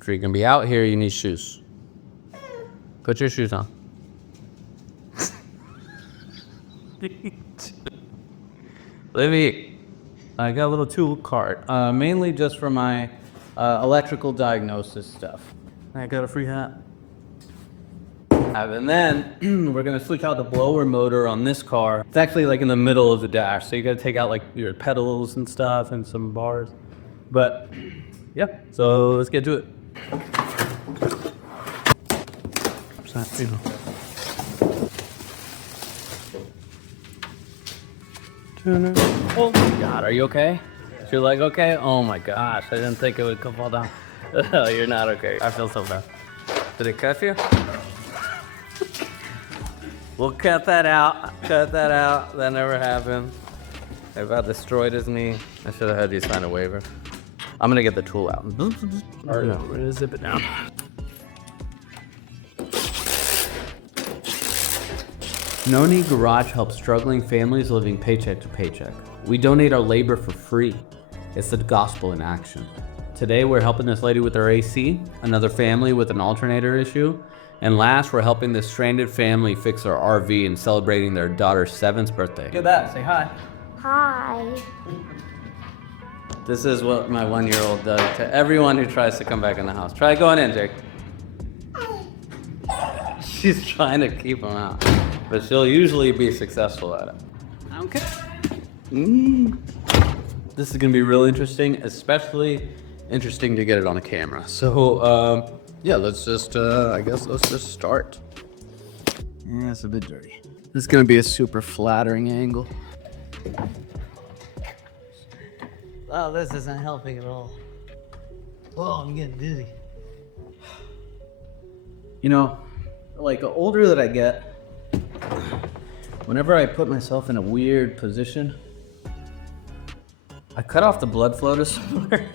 If you're gonna be out here, you need shoes. Put your shoes on. Livy, I got a little tool cart, mainly just for my electrical diagnosis stuff. I got a free hat. And then we're gonna switch out the blower motor on this car. It's actually like in the middle of the dash, so you gotta take out like your pedals and stuff and some bars. But yeah, so let's get to it. Oh my God, are you okay? Is your leg okay? Oh my gosh, I didn't think it would fall down. You're not okay. I feel so bad. Did it cut you? We'll cut that out. Cut that out. That never happened. I about destroyed his knee. I should have had you sign a waiver. I'm gonna get the tool out. Or no, we're gonna zip it down. No Need Garage helps struggling families living paycheck to paycheck. We donate our labor for free. It's the gospel in action. Today we're helping this lady with her AC, another family with an alternator issue, and last we're helping this stranded family fix their RV and celebrating their daughter's 7th birthday. Look at that, say hi. Hi. This is what my 1-year-old does to everyone who tries to come back in the house. Try going in, Jake. She's trying to keep him out, but she'll usually be successful at it. Okay. This is gonna be real interesting, especially interesting to get it on a camera. So, yeah, let's just, I guess let's just start. Yeah, it's a bit dirty. This is gonna be a super flattering angle. Oh, this isn't helping at all. Oh, I'm getting dizzy. You know, like the older that I get, whenever I put myself in a weird position, I cut off the blood flow to somewhere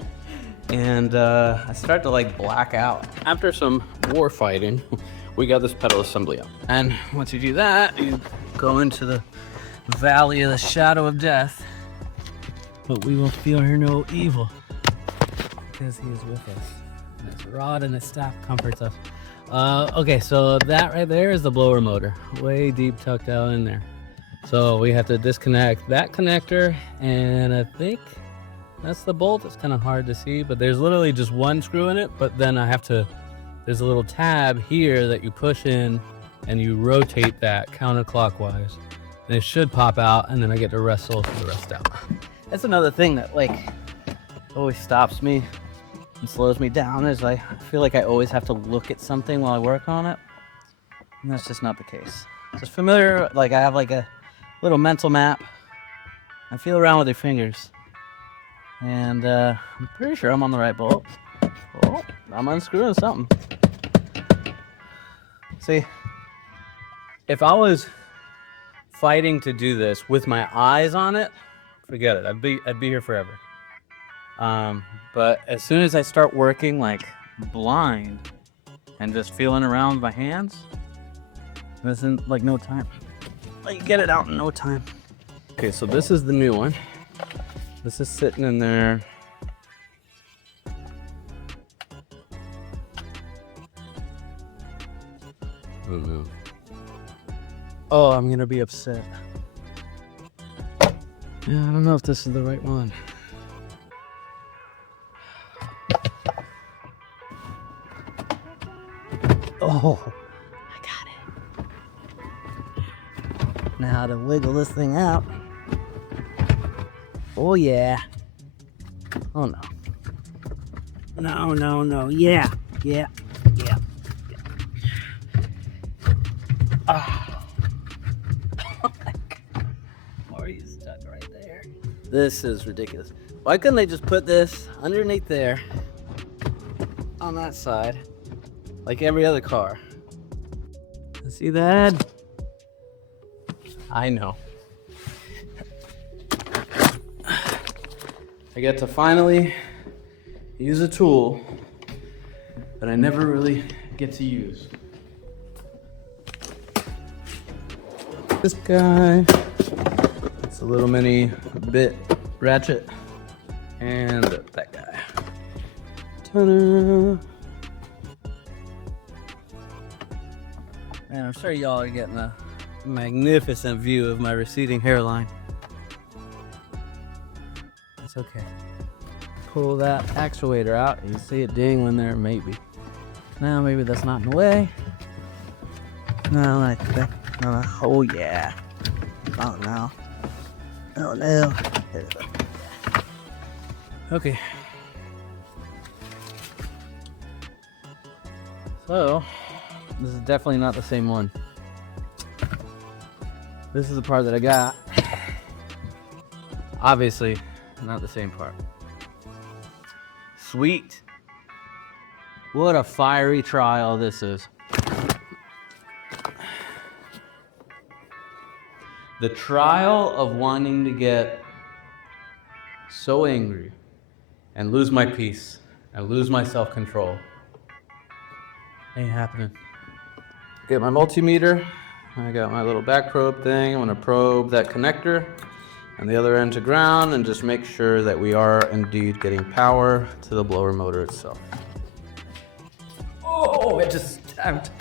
and I start to like black out. After some war fighting, we got this pedal assembly up. And once you do that, you go into the valley of the shadow of death. But we will fear no evil, because he is with us. And his rod and his staff comforts us. Okay, so that right there is the blower motor, way deep tucked out in there. So we have to disconnect that connector, and I think that's the bolt. It's kind of hard to see, but there's literally just one screw in it, but then there's a little tab here that you push in, and you rotate that counterclockwise. And it should pop out, and then I get to wrestle the rest out. That's another thing that like always stops me and slows me down, is I feel like I always have to look at something while I work on it, and that's just not the case. Just familiar, like I have like a little mental map. I feel around with your fingers, and I'm pretty sure I'm on the right bolt. Oh, I'm unscrewing something. See, if I was fighting to do this with my eyes on it, forget it. I'd be here forever. But as soon as I start working like blind and just feeling around with my hands, this is like no time. Like get it out in no time. Okay, so this is the new one. This is sitting in there. Oh no. Oh, I'm gonna be upset. Yeah, I don't know if this is the right one. Oh, I got it. Now to wiggle this thing out. Oh yeah. Oh no. No, no, no. Yeah, yeah, yeah. Ah. Oh my God. Are you stuck right there? This is ridiculous. Why couldn't they just put this underneath there on that side? Like every other car. See that? I know. I get to finally use a tool that I never really get to use. This guy, it's a little mini bit ratchet, and that guy. Ta-da! Man, I'm sure y'all are getting a magnificent view of my receding hairline. It's okay. Pull that actuator out. You see it dingling there, maybe. Now, maybe that's not in the way. No, like that. Oh, yeah. Oh, no. Oh, no. Okay. So, this is definitely not the same one. This is the part that I got. Obviously, not the same part. Sweet. What a fiery trial this is. The trial of wanting to get so angry and lose my peace and lose my self-control. Ain't happening. Get my multimeter. I got my little back probe thing. I'm gonna probe that connector and the other end to ground and just make sure that we are indeed getting power to the blower motor itself. Oh, it just stabbed.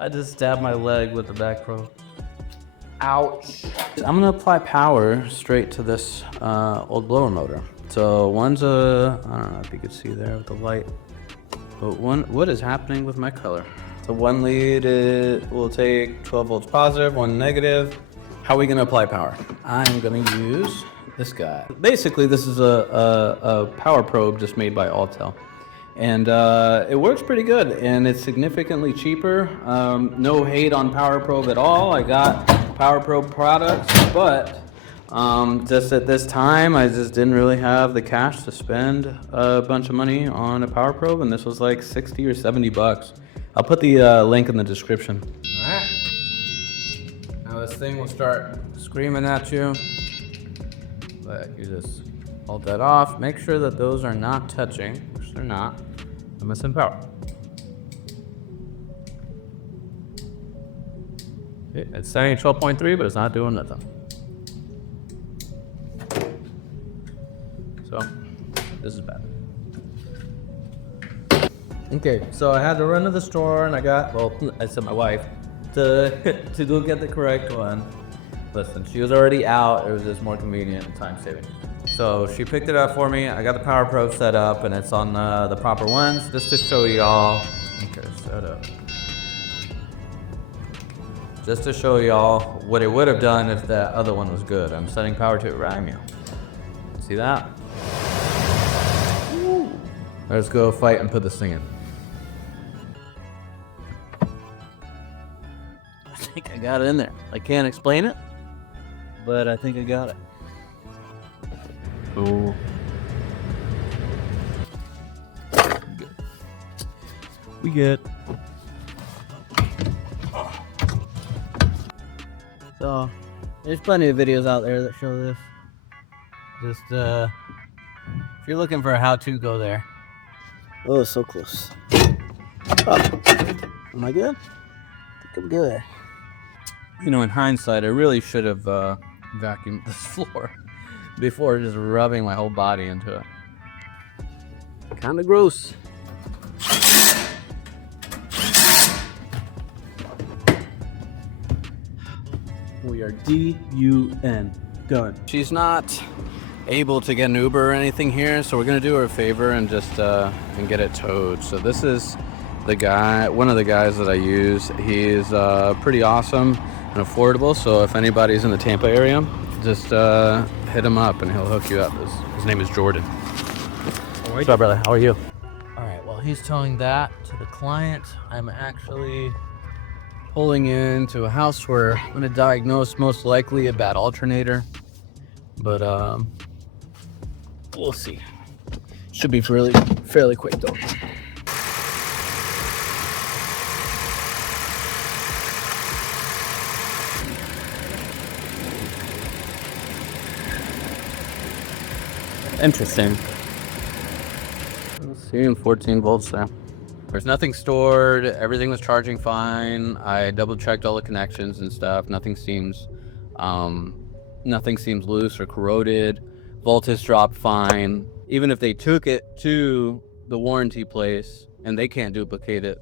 I just stabbed my leg with the back probe. Ouch. I'm gonna apply power straight to this old blower motor. So one's I don't know if you could see there with the light, but what is happening with my color? So one lead, it will take 12 volts positive, one negative. How are we gonna apply power? I'm gonna use this guy. Basically, this is a power probe just made by Autel. And it works pretty good, and it's significantly cheaper. No hate on Power Probe at all. I got Power Probe products, but just at this time, I just didn't really have the cash to spend a bunch of money on a Power Probe, and this was like 60 or 70 bucks. I'll put the link in the description. All right. Now this thing will start screaming at you, but you just hold that off. Make sure that those are not touching, which they're not. I'm missing power. Okay, it's saying 12.3, but it's not doing nothing. So, this is bad. Okay, so I had to run to the store and I sent my wife to go get the correct one. Listen, she was already out. It was just more convenient and time saving. So she picked it up for me. I got the Power Probe set up and it's on the proper ones just to show y'all. Okay, set up. Just to show y'all what it would have done if that other one was good. I'm setting power to it right now. See that? Woo. Let's go fight and put this thing in. I think I got it in there. I can't explain it, but I think I got it. Cool. We good. So, there's plenty of videos out there that show this. Just, if you're looking for a how-to, go there. Oh, so close. Oh. Am I good? I think I'm good. You know, in hindsight, I really should have vacuumed this floor before just rubbing my whole body into it. Kinda gross. We are D-U-N. Done. She's not able to get an Uber or anything here, so we're gonna do her a favor and just and get it towed. So this is the guy, one of the guys that I use. He's pretty awesome and affordable, so if anybody's in the Tampa area, just hit him up and he'll hook you up. His name is Jordan. What's up, brother? How are you? All right, well, he's towing that to the client. I'm actually pulling into a house where I'm gonna diagnose most likely a bad alternator, but we'll see. Should be fairly quick though. Interesting. Seeing 14 volts there. There's nothing stored. Everything was charging fine. I double checked all the connections and stuff. Nothing seems loose or corroded. Voltage dropped fine. Even if they took it to the warranty place and they can't duplicate it,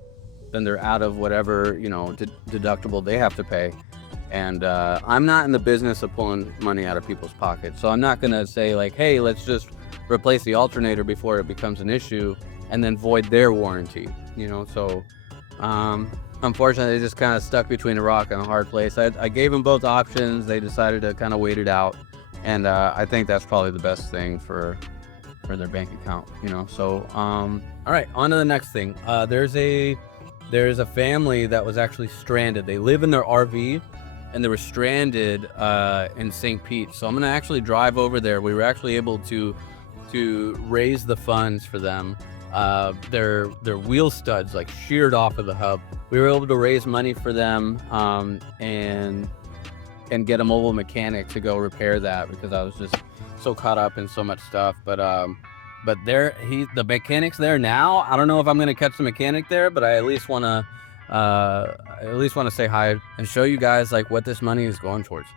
then they're out of whatever, deductible they have to pay. And I'm not in the business of pulling money out of people's pockets. So I'm not going to say like, hey, let's just replace the alternator before it becomes an issue and then void their warranty, So unfortunately, they just kind of stuck between a rock and a hard place. I gave them both options. They decided to kind of wait it out. And I think that's probably the best thing for their bank account, So, all right, on to the next thing. There's a family that was actually stranded. They live in their RV and they were stranded in St. Pete. So I'm gonna actually drive over there. We were actually able to raise the funds for them. Their wheel studs like sheared off of the hub. We were able to raise money for them and get a mobile mechanic to go repair that, because I was just so caught up in so much stuff. But the mechanic's there now. I don't know if I'm gonna catch the mechanic there, but I at least want to say hi and show you guys like what this money is going towards.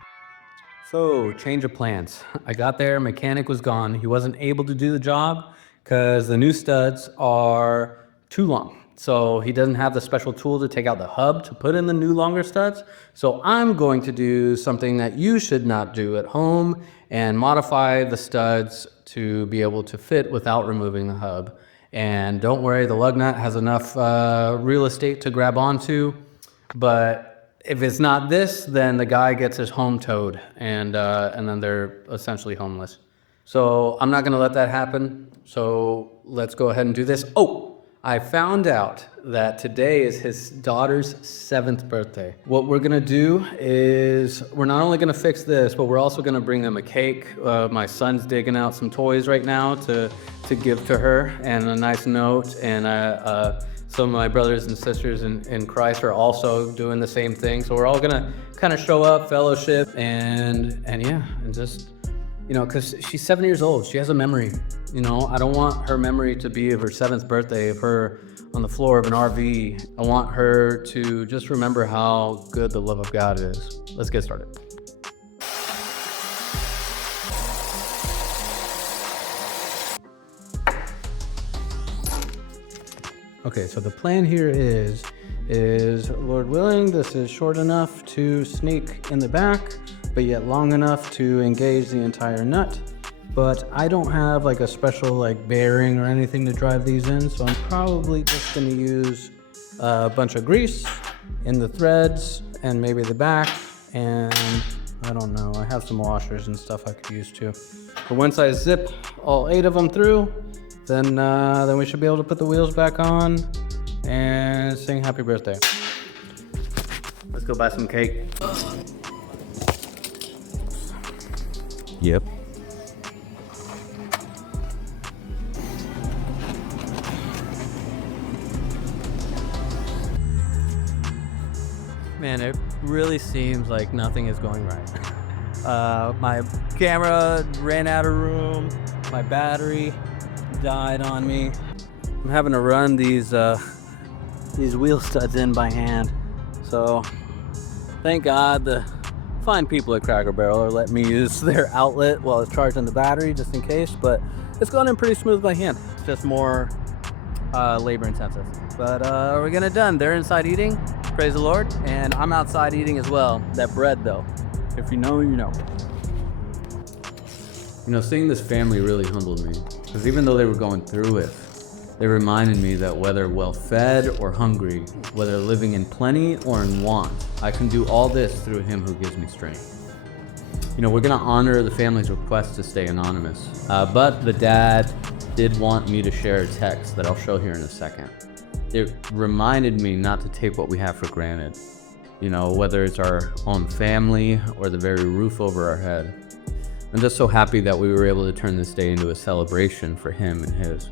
So, change of plans. I got there, mechanic was gone. He wasn't able to do the job because the new studs are too long. So he doesn't have the special tool to take out the hub to put in the new longer studs. So I'm going to do something that you should not do at home and modify the studs to be able to fit without removing the hub. And don't worry, the lug nut has enough real estate to grab onto. But if it's not this, then the guy gets his home towed, and then they're essentially homeless. So I'm not gonna let that happen. So let's go ahead and do this. Oh, I found out that today is his daughter's 7th birthday. What we're gonna do is we're not only gonna fix this, but we're also gonna bring them a cake. My son's digging out some toys right now to give to her, and a nice note. And some of my brothers and sisters in Christ are also doing the same thing. So we're all gonna kind of show up, fellowship, and just, because she's 7 years old. She has a memory. I don't want her memory to be of her 7th birthday, of her on the floor of an RV. I want her to just remember how good the love of God is. Let's get started. Okay, so the plan here is Lord willing, this is short enough to sneak in the back, but yet long enough to engage the entire nut. But I don't have like a special bearing or anything to drive these in, so I'm probably just gonna use a bunch of grease in the threads and maybe the back, and I don't know, I have some washers and stuff I could use too. But once I zip all 8 of them through, then we should be able to put the wheels back on and sing happy birthday. Let's go buy some cake. Yep. Man, it really seems like nothing is going right. My camera ran out of room. My battery died on me. I'm having to run these wheel studs in by hand. So thank God the fine people at Cracker Barrel are letting me use their outlet while it's charging the battery just in case, but it's going in pretty smooth by hand. It's just more labor intensive. But we're gonna done. They're inside eating, praise the Lord, and I'm outside eating as well. That bread though, if you know, you know. Seeing this family really humbled me, because even though they were going through it, they reminded me that whether well-fed or hungry, whether living in plenty or in want, I can do all this through Him who gives me strength. We're gonna honor the family's request to stay anonymous, but the dad did want me to share a text that I'll show here in a second. It reminded me not to take what we have for granted, whether it's our own family or the very roof over our head. I'm just so happy that we were able to turn this day into a celebration for him and his.